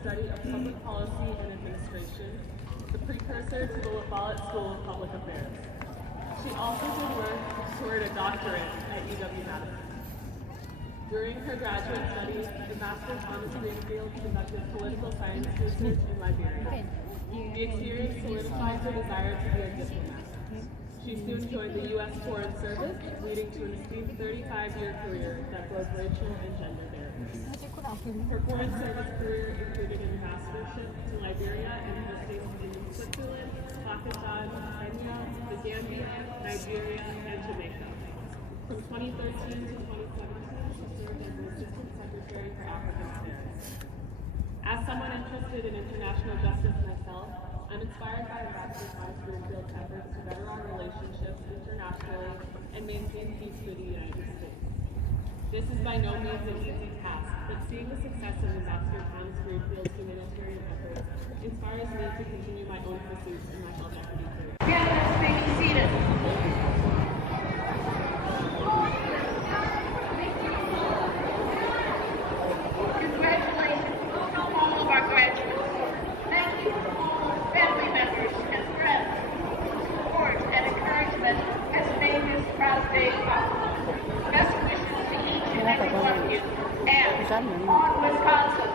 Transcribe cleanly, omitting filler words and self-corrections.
study of public policy and administration, the precursor to the La Follette School of Public Affairs. She also did work toward a doctorate at UW-Madison. During her graduate studies, Ambassador Thomas Greenfield conducted political science research in Liberia. The experience solidified her desire to be a diplomat. She soon joined the U.S. Foreign Service, leading to an esteemed 35-year career that broke racial and gender barriers. Her Foreign Service career included an ambassadorship to Liberia and her stays in Switzerland, Pakistan, Kenya, the Gambia, Nigeria, and Jamaica. From 2013 to 2017, she served as the Assistant Secretary for African Affairs. As someone interested in international justice myself, I'm inspired by Ambassador Thomas Greenfield's efforts to better our relationships internationally and maintain peace for the United States. This is by no means an easy task, but seeing the success of Ambassador Thomas Greenfield's humanitarian efforts inspires me to continue my own pursuits in my health equity career. Candidates may be seated. Congratulations to all of our graduates. Thank you to all family members and friends whose support and encouragement has made this proud day possible. Best wishes to each and every one of you, and on Wisconsin.